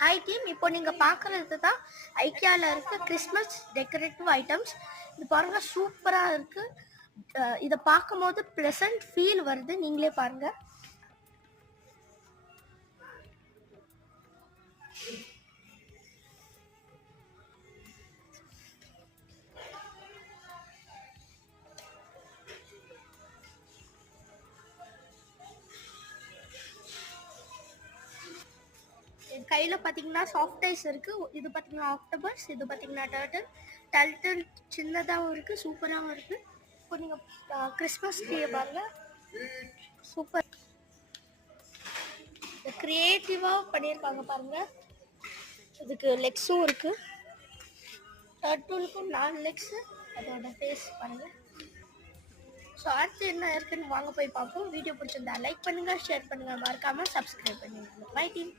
Hi team, இப்போ நீங்கள் பார்க்குறது தான் ஐக்கியாவில் இருக்க கிறிஸ்மஸ் டெக்கரேட்டிவ் ஐட்டம்ஸ். இது பாருங்கள், சூப்பராக இருக்குது. இதை பார்க்கும்போது ப்ளசன்ட் ஃபீல் வருது, நீங்களே பாருங்கள். என் கையில் பார்த்தீங்கன்னா சாஃப்ட் ஐஸ் இருக்குது. இது பார்த்தீங்கன்னா ஆக்டோபஸ், இது பார்த்தீங்கன்னா டர்ட்டில் சின்னதாகவும் இருக்குது, சூப்பராகவும் இருக்குது. இப்போ நீங்கள் கிறிஸ்மஸ் ட்ரீயை பாருங்கள், சூப்பர் க்ரியேட்டிவாக பண்ணியிருக்காங்க பாருங்கள். இதுக்கு லெக்ஸும் இருக்குது, டர்ட்டிலுக்கும் 4 லெக்ஸு, அதோட ஃபேஸ் பாருங்கள். ஸோ அடுத்து என்ன இருக்குன்னு வாங்க போய் பார்ப்போம். வீடியோ பிடிச்சிருந்தா லைக் பண்ணுங்கள், ஷேர் பண்ணுங்கள், மறக்காமல் சப்ஸ்கிரைப் பண்ணுங்கள். Bye team.